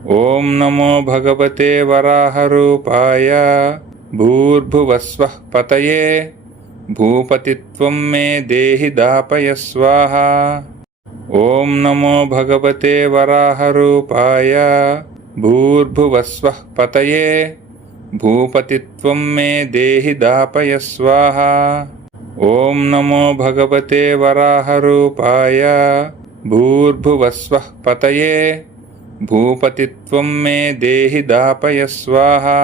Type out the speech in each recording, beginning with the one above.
ॐ नमो भगवते वराहरूपाय भूर्भुवस्वः पतये भूपतित्वं मे देहि दापय स्वाहा। ॐ नमो भगवते वराहरूपाय भूर्भुवस्वः पतये भूपतित्वं मे देहि दापय स्वाहा। ॐ नमो भगवते वराहरूपाय भूर्भुवस्वः पतये भूपतित्वं मे देहि दापय स्वाहा।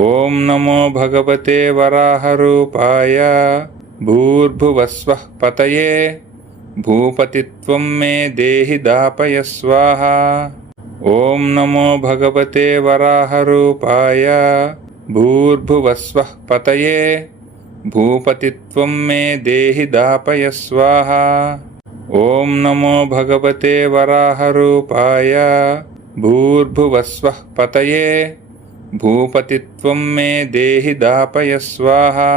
ॐ नमो भगवते वराहरूपाय भूर्भुवस्वः पतये भूपतित्वं मे देहि दापय स्वाहा। ॐ नमो भगवते वराहरूपाय भूर्भुवस्वः पतये भूपतित्वं मे देहि दापय स्वाहा। ॐ नमो भगवते वराहरूपाय भूर्भुवस्वः पतये भूपतित्वं मे देहि दापय स्वाहा।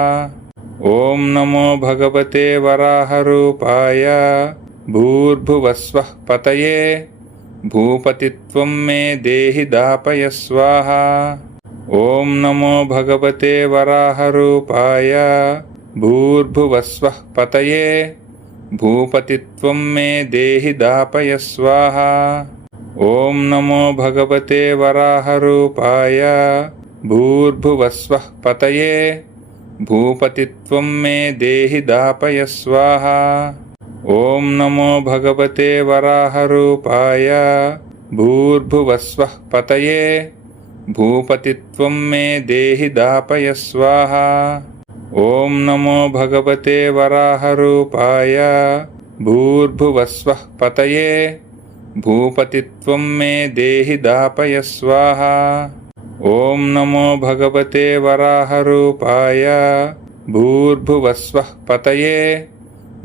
ॐ नमो भगवते वराहरूपाय भूर्भुवस्वः पतये भूपतित्वं मे देहि दापय स्वाहा। ॐ नमो भगवते वराहरूपाय भूर्भुवस्वः पतये भूपतित्वं मे देहि दापय स्वाहा। ॐ नमो भगवते वराहरूपाय भूर्भुवस्वः पतये भूपतित्वं मे देहि दापय स्वाहा। ॐ नमो भगवते वराहरूपाय भूर्भुवस्वः पतये भूपतित्वं मे देहि दापय स्वाहा। ॐ नमो भगवते वराहरूपाय भूर्भुवस्वः पतये भूपतित्वं मे देहि दापय स्वाहा। ॐ नमो भगवते वराहरूपाय भूर्भुवस्वः पतये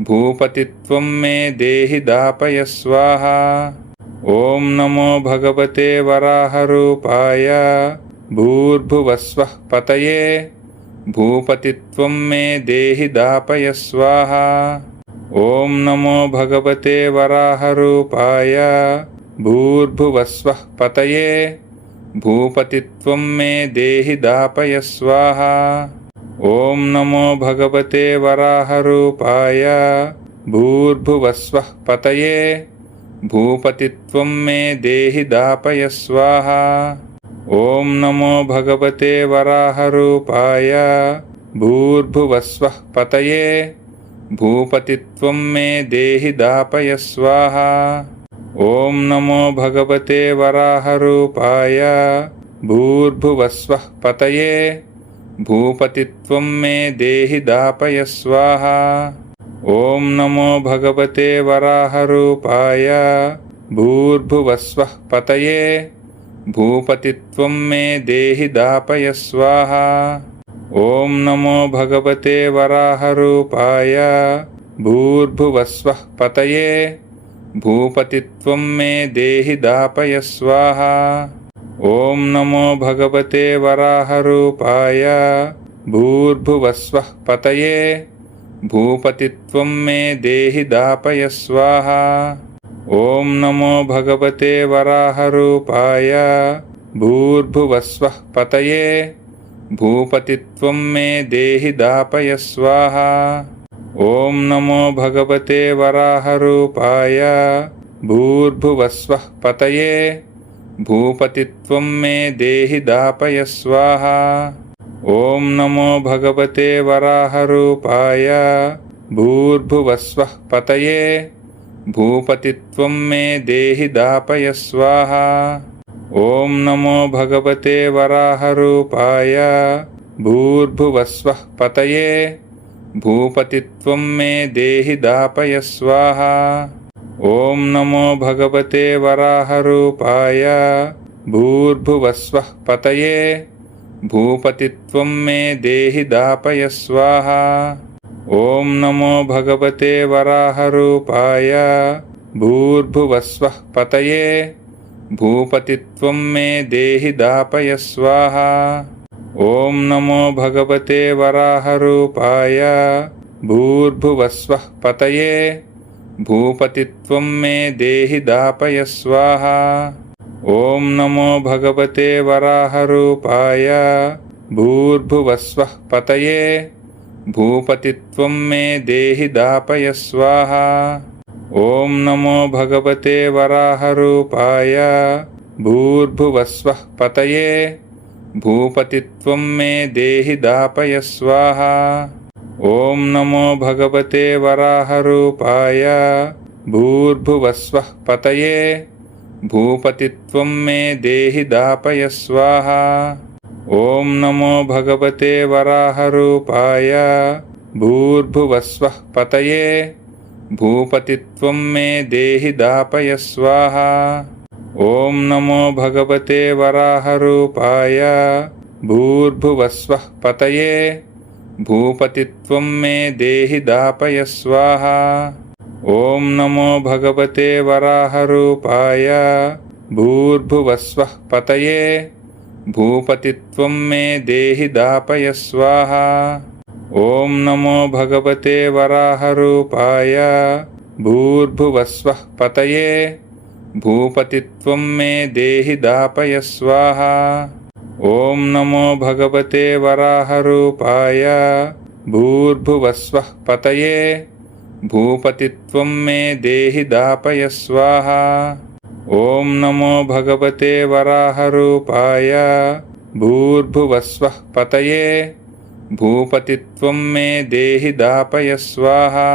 भूपतित्वं मे देहि दापय स्वाहा। ॐ नमो भगवते वराहरूपाय भूर्भुवस्वः पतये भूपतित्वं मे देहि दापय स्वाहा। ॐ नमो भगवते वराहरूपाय भूर्भुवस्वः पतये भूपतित्वं मे देहि दापय स्वाहा। ॐ नमो भगवते वराहरूपाय भूर्भुवस्वः पतये भूपतित्वं मे देहि दापय स्वाहा। ॐ नमो भगवते वराहरूपाय भूर्भुवस्वः पतये भूपतित्वं मे देहि दापय स्वाहा। ॐ नमो भगवते वराहरूपाय भूर्भुवस्वः पतये भूपतित्वं मे देहि दापय स्वाहा। ॐ नमो भगवते वराहरूपाय भूर्भुवस्वः पतये भूपतित्वं मे देहि दापय स्वाहा। ॐ नमो भगवते वराहरूपाय भूर्भुवस्वः पतये भूपतित्वं मे देहि दापय स्वाहा। ॐ नमो भगवते वराहरूपाय भूर्भुवस्वः पतये भूपतित्वं मे देहि दापय स्वाहा। ॐ नमो भगवते वराहरूपाय भूर्भुवस्वः पतये भूपतित्वं मे देहि दापय स्वाहा। ॐ नमो भगवते वराहरूपाय भूर्भुवस्वः पतये भूपतित्वं मे देहि दापय स्वाहा। ॐ नमो भगवते वराहरूपाय भूर्भुवस्वः पतये भूपतित्वं मे देहि दापय स्वाहा। ॐ नमो भगवते वराहरूपाय भूर्भुवस्वः पतये भूपतित्वं मे देहि दापय स्वाहा। ॐ नमो भगवते वराहरूपाय भूर्भुवस्वः पतये भूपतित्वं मे देहि दापय स्वाहा। ॐ नमो भगवते वराहरूपाय भूर्भुवस्वः पतये भूपतित्वं मे देहि दापय स्वाहा। ॐ नमो भगवते वराहरूपाय भूर्भुवस्वः पतये भूपतित्वं मे देहि दापय स्वाहा। ఓం నమో భగవతే వరాహరూపాయ భూర్భువస్వః పతయే భూపతిత్వం మే దేహి దాపయ స్వాహా. ఓం నమో భగవతే వరాహరూపాయ భూర్భువస్వః పతయే భూపతిత్వం మే దేహి దాపయ స్వాహా. ఓం నమో భగవతే వరాహరూపాయ భూర్భువస్వః పతయే భూపతిత్వం మే దేహి దాపయ స్వాహా. ఓం నమో భగవతే వరాహరూపాయ భూర్భువస్వః పతయే భూపతిత్వం మే దేహి దాపయ స్వాహా. ఓం నమో భగవతే వరాహరూపాయ భూర్భువస్వః పతయే భూపతిత్వం మే దేహి దాపయ స్వాహా. ఓం నమో భగవతే వరాహరూపాయ భూర్భువస్వః పతయే భూపతిత్వం మే దేహి దాపయ స్వాహా. ఓం నమో భగవతే వరాహరూపాయ భూర్భువస్వః పతయే భూపతిత్వం మే దేహి దాపయ స్వాహా. ఓం నమో భగవతే వరాహరూపాయ భూర్భువస్వః పతయే భూపతిత్వం మే దేహి దాపయ స్వాహా. ఓం నమో భగవతే వరాహరూపాయ భూర్భువస్వః పతయే భూపతిత్వం మే దేహి దాపయ స్వాహా.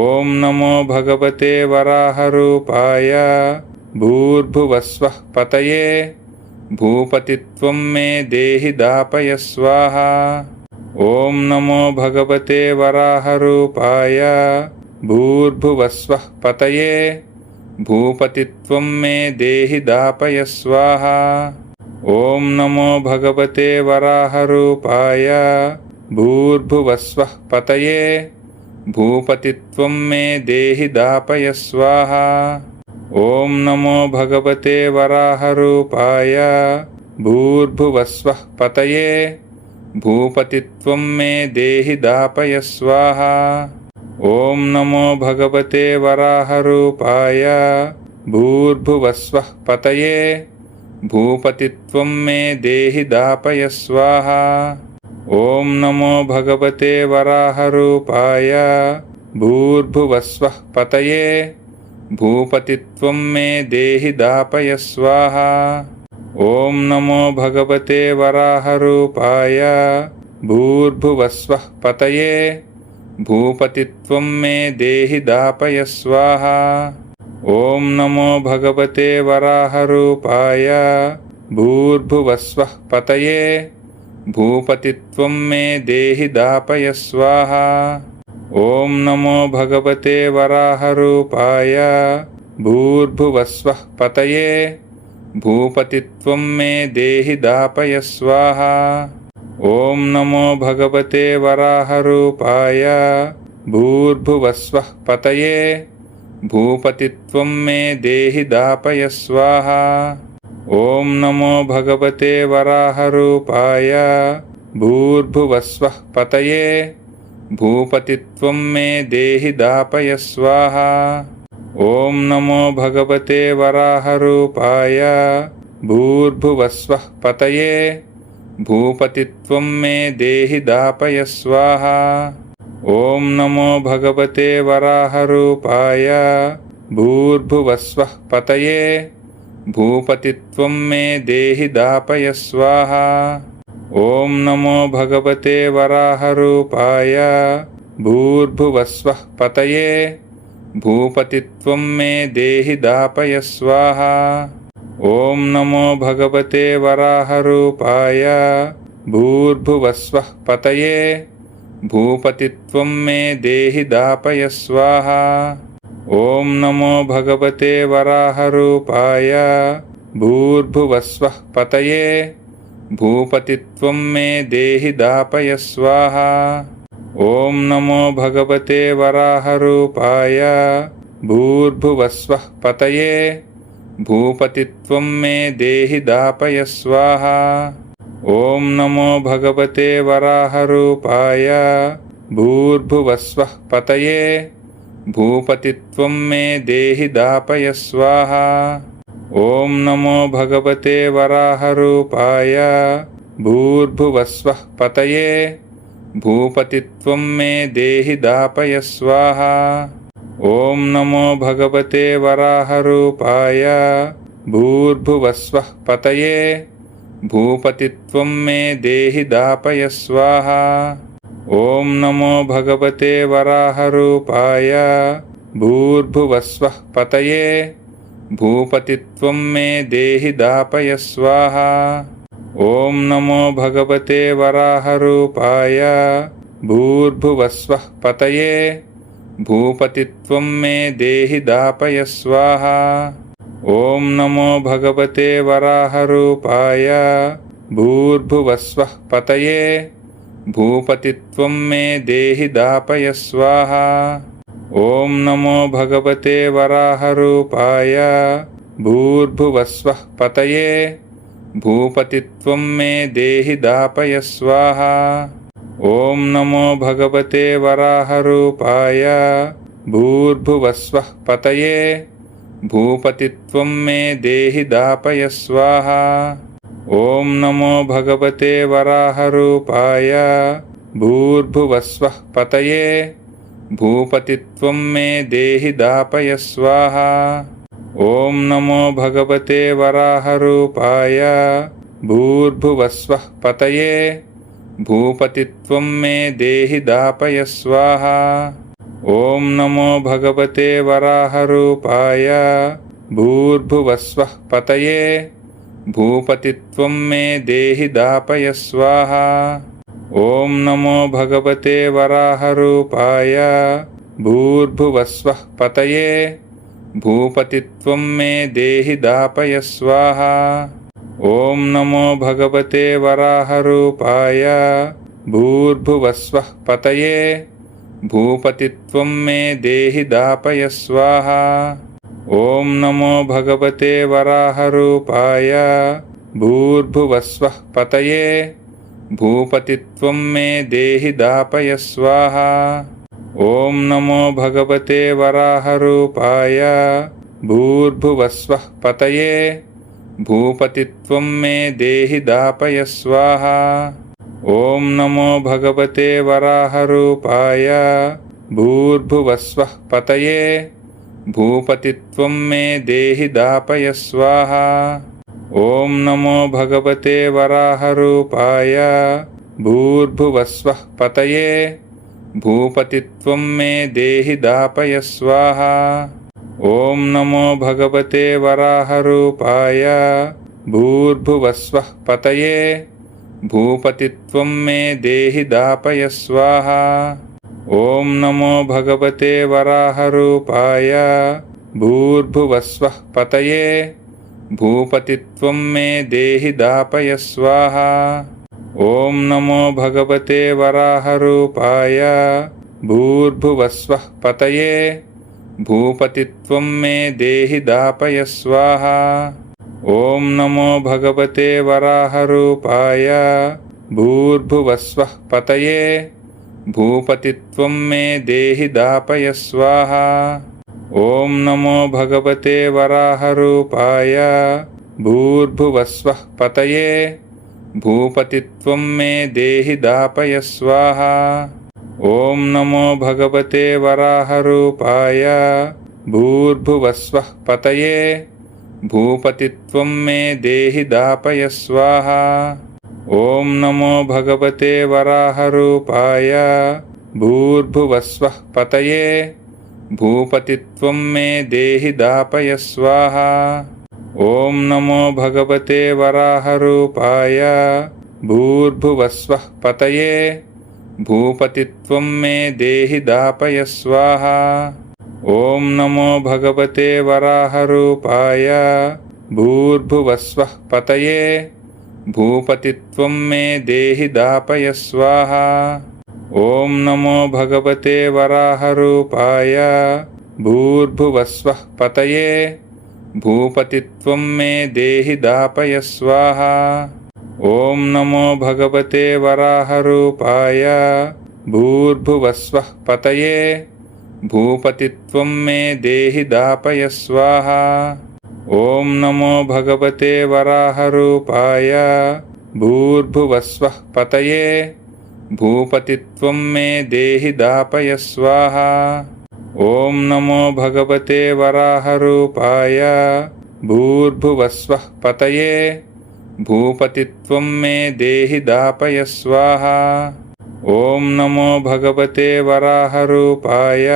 ఓం నమో భగవతే వరాహరూపాయ భూర్భువస్వః పతయే భూపతిత్వం మే దేహి దాపయ స్వాహా. ఓం నమో భగవతే వరాహరూపాయ భూర్భువస్వః పతయే భూపతిత్వం మే దేహి దాపయ స్వాహా. ఓం నమో భగవతే వరాహరూపాయ భూర్భువస్వః పతయే భూపతిత్వం మే దేహి దాపయ స్వాహా. ఓం నమో భగవతే వరాహరూపాయ భూర్భువస్వః పతయే భూపతిత్వం మే దేహి దాపయ స్వాహా. ఓం నమో భగవతే వరాహరూపాయ భూర్భువస్వః పతయే భూపతిత్వం మే దేహి దాపయ స్వాహా. ఓం నమో భగవతే వరాహరూపాయ భూర్భువస్వః పతయే భూపతిత్వం మే దేహి దాపయ స్వాహా. ఓం నమో భగవతే వరాహరూపాయ భూర్భువస్వః పతయే భూపతిత్వం మే దేహి దాపయ స్వాహా. ఓం నమో భగవతే వరాహరూపాయ భూర్భువస్వః పతయే భూపతిత్వం మే దేహి దాపయ స్వాహా. ఓం నమో భగవతే వరాహరూపాయ భూర్భువస్వః పతయే భూపతిత్వం మే దేహి దాపయ స్వాహా. ఓం నమో భగవతే వరాహరూపాయ భూర్భువస్వః పతయే భూపతిత్వం మే దేహి దాపయ స్వాహా. ఓం నమో భగవతే వరాహరూపాయ భూర్భువస్వః పతయే భూపతిత్వం మే దేహి దాపయ స్వాహా. ఓం నమో భగవతే వరాహరూపాయ భూర్భువస్వః పతయే భూపతిత్వం మే దేహి దాపయ స్వాహా. ఓం నమో భగవతే వరాహరూపాయ భూర్భువస్వః పతయే భూపతిత్వం మే దేహి దాపయ స్వాహా. ఓం నమో భగవతే వరాహరూపాయ భూర్భువస్వః పతయే భూపతిత్వం మే దేహి దాపయ స్వాహా. ఓం నమో భగవతే వరాహరూపాయ భూర్భువస్వః పతయే భూపతిత్వం మే దేహి దాపయ స్వాహా. ఓం నమో భగవతే వరాహరూపాయ భూర్భువస్వః పతయే భూపతిత్వం మే దేహి దాపయ స్వాహా. ఓం నమో భగవతే వరాహరూపాయ భూర్భువస్వః పతయే భూపతిత్వం మే దేహి దాపయ స్వాహా. ఓం నమో భగవతే వరాహరూపాయ భూర్భువస్వః పతయే భూపతిత్వం మే దేహి దాపయ స్వాహా. ఓం నమో భగవతే వరాహరూపాయ భూర్భువస్వః పతయే భూపతిత్వం మే దేహి దాపయ స్వాహా. ఓం నమో భగవతే వరాహరూపాయ భూర్భువస్వః పతయే భూపతిత్వం మే దేహి దాపయ స్వాహా. ఓం నమో భగవతే వరాహరూపాయ భూర్భువస్వః పతయే భూపతిత్వం మే దేహి దాపయ స్వాహా. ఓం నమో భగవతే వరాహరూపాయ భూర్భువస్వః పతయే భూపతిత్వం మే దేహి దాపయ స్వాహా. ఓం నమో భగవతే వరాహరూపాయ భూర్భువస్వః పతయే భూపతిత్వం మే దేహి దాపయ స్వాహా. ఓం నమో భగవతే వరాహరూపాయ భూర్భువస్వః పతయే భూపతిత్వం మే దేహి దాపయ స్వాహా. ఓం నమో భగవతే వరాహరూపాయ భూర్భువస్వః పతయే భూపతిత్వం మే దేహి దాపయ స్వాహా. ఓం నమో భగవతే వరాహరూపాయ భూర్భువస్వః పతయే భూపతిత్వం మే దేహి దాపయ స్వాహా. ఓం నమో భగవతే వరాహరూపాయ భూర్భువస్వః పతయే భూపతిత్వం మే దేహి దాపయ స్వాహా. ఓం నమో భగవతే వరాహరూపాయ భూర్భువస్వః పతయే భూపతిత్వం మే దేహి దాపయ స్వాహా. ఓం నమో భగవతే వరాహరూపాయ భూర్భువస్వః పతయే భూపతిత్వం మే దేహి దాపయ స్వాహా. ఓం నమో భగవతే వరాహరూపాయ భూర్భువస్వః పతయే భూపతిత్వం మే దేహి దాపయ స్వాహా. ఓం నమో భగవతే వరాహరూపాయ భూర్భువస్వః పతయే భూపతిత్వం మే దేహి దాపయ స్వాహా. ఓం నమో భగవతే వరాహరూపాయ భూర్భువస్వః పతయే భూపతిత్వం మే దేహి దాపయ స్వాహా. ఓం నమో భగవతే వరాహరూపాయ భూర్భువస్వః పతయే భూపతిత్వం మే దేహి దాపయ స్వాహా. ఓం నమో భగవతే వరాహరూపాయ భూర్భువస్వః పతయే భూపతిత్వం మే దేహి దాపయ స్వాహా. ఓం నమో భగవతే వరాహరూపాయ భూర్భువస్వః పతయే భూపతిత్వం మే దేహి దాపయ స్వాహా. ఓం నమో భగవతే వరాహరూపాయ భూర్భువస్వః పతయే భూపతిత్వం మే దేహి దాపయ స్వాహా. ఓం నమో భగవతే వరాహరూపాయ భూర్భువస్వః పతయే భూపతిత్వం మే దేహి దాపయ స్వాహా. ఓం నమో భగవతే వరాహరూపాయ భూర్భువస్వః పతయే భూపతిత్వం మే దేహి దాపయ స్వాహా. ఓం నమో భగవతే వరాహరూపాయ భూర్భువస్వః పతయే భూపతిత్వం మే దేహి దాపయ స్వాహా. ఓం నమో భగవతే వరాహరూపాయ భూర్భువస్వః పతయే భూపతిత్వం మే దేహి దాపయ స్వాహా. ఓం నమో భగవతే వరాహరూపాయ భూర్భువస్వః పతయే భూపతిత్వం మే దేహి దాపయ స్వాహా. ఓం నమో భగవతే వరాహరూపాయ భూర్భువస్వః పతయే భూపతిత్వం మే దేహి దాపయ స్వాహా. ఓం నమో భగవతే వరాహరూపాయ భూర్భువస్వః పతయే భూపతిత్వం మే దేహి దాపయ స్వాహా. ఓం నమో భగవతే వరాహరూపాయ భూర్భువస్వః పతయే భూపతిత్వం మే దేహి దాపయ స్వాహా. ఓం నమో భగవతే వరాహరూపాయ భూర్భువస్వః పతయే భూపతిత్వం మే దేహి దాపయ స్వాహా. ॐ नमो भगवते वराहरूपाय भूर्भुवस्वः पतये भूपतित्वं मे देहि दापय स्वाहा। ॐ नमो भगवते वराहरूपाय भूर्भुवस्वः पतये भूपतित्वं मे देहि दापय स्वाहा। ॐ नमो भगवते वराहरूपाय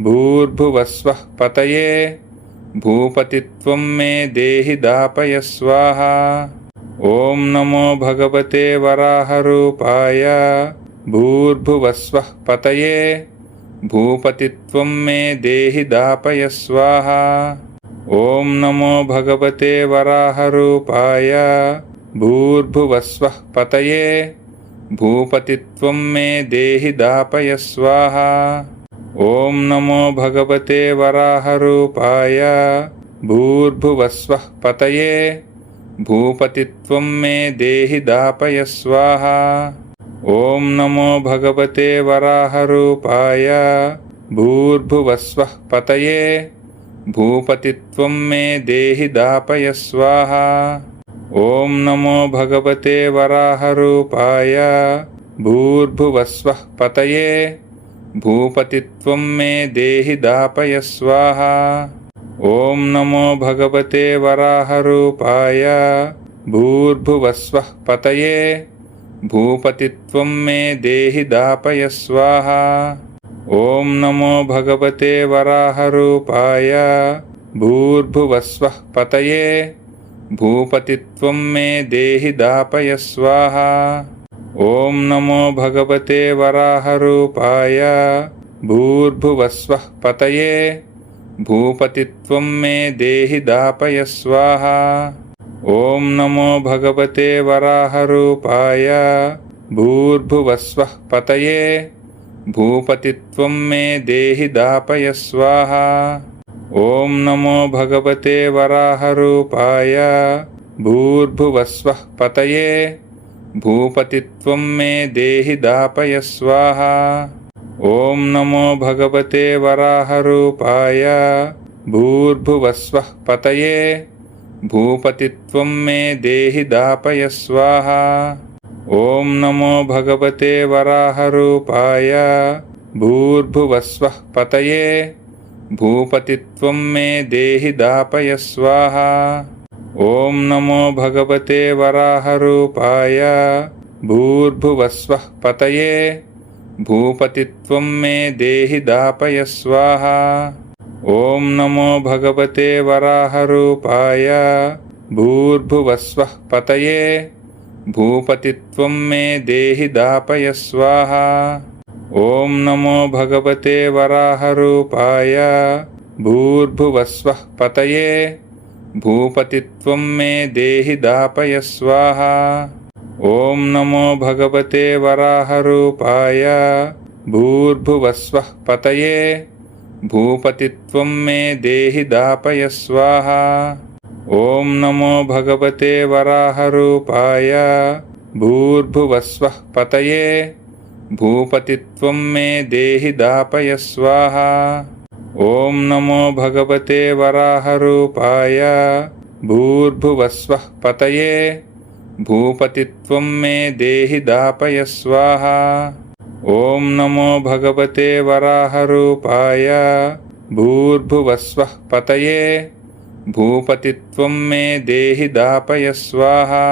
भूर्भुवस्वः पतये भूपतित्वं मे देहि दापय स्वाहा। ॐ नमो भगवते वराहरूपाय भूर्भुवस्वः पतये भूपतित्वं मे देहि दापय स्वाहा। ॐ नमो भगवते वराहरूपाय भूर्भुवस्वः पतये भूपतित्वं मे देहि दापय स्वाहा। ॐ नमो भगवते वराहरूपाय भूर्भुवस्वः पतये भूपतित्वं मे देहि दापय स्वाहा। ॐ नमो भगवते वराहरूपाय भूर्भुवस्वः पतये भूपतित्वं मे देहि दापय स्वाहा। ॐ नमो भगवते वराहरूपाय भूर्भुवस्वः पतये भूपतित्वं मे देहि दापय स्वाहा। ॐ नमो भगवते वराहरूपाय भूर्भुवस्वः पतये भूपतित्वं मे देहि दापय स्वाहा। ॐ नमो भगवते वराहरूपाय भूर्भुवस्वः पतये भूपतित्वं मे देहि दापय स्वाहा। ॐ नमो भगवते वराहरूपाय भूर्भुवस्वः पतये भूपतित्वं मे देहि दापय स्वाहा। ॐ नमो भगवते वराहरूपाय भूर्भुवस्वः पतये भूपतित्वं मे देहि दापय स्वाहा। ॐ नमो भगवते वराहरूपाय भूर्भुवस्वः पतये भूपतित्वं मे देहि दापय स्वाहा। ॐ नमो भगवते वराहरूपाय भूर्भुवस्वः पतये भूपतित्वं मे देहि दापय स्वाहा। ॐ नमो भगवते वराहरूपाय भूर्भुवस्वः पतये भूपतित्वं मे देहि दापय स्वाहा। ॐ नमो भगवते वराहरूपाय भूर्भुवस्वः पतये भूपतित्वं मे देहि दापय स्वाहा। ॐ नमो भगवते वराहरूपाय भूर्भुवस्वः पतये भूपतित्वं मे देहि दापय स्वाहा। ॐ नमो भगवते वराहरूपाय भूर्भुवस्वः पतये भूपतित्वं मे देहि दापय स्वाहा। ॐ नमो भगवते वराहरूपाय भूर्भुवस्वः पतये भूपतित्वं मे देहि दापय स्वाहा। ॐ नमो भगवते वराहरूपाय भूर्भुवस्वः पतये भूपतित्वं मे देहि दापय स्वाहा। ॐ नमो भगवते वराहरूपाय भूर्भुवस्वः पतये भूपतित्वं मे देहि दापय स्वाहा। ॐ नमो भगवते वराहरूपाय भूर्भुवस्वः पतये भूपतित्वं मे देहि दापय स्वाहा।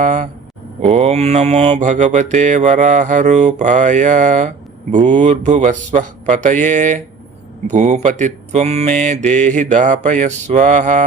ॐ नमो भगवते वराहरूपाय भूर्भुवस्वः पतये भूपतित्वं मे देहि दापय स्वाहा।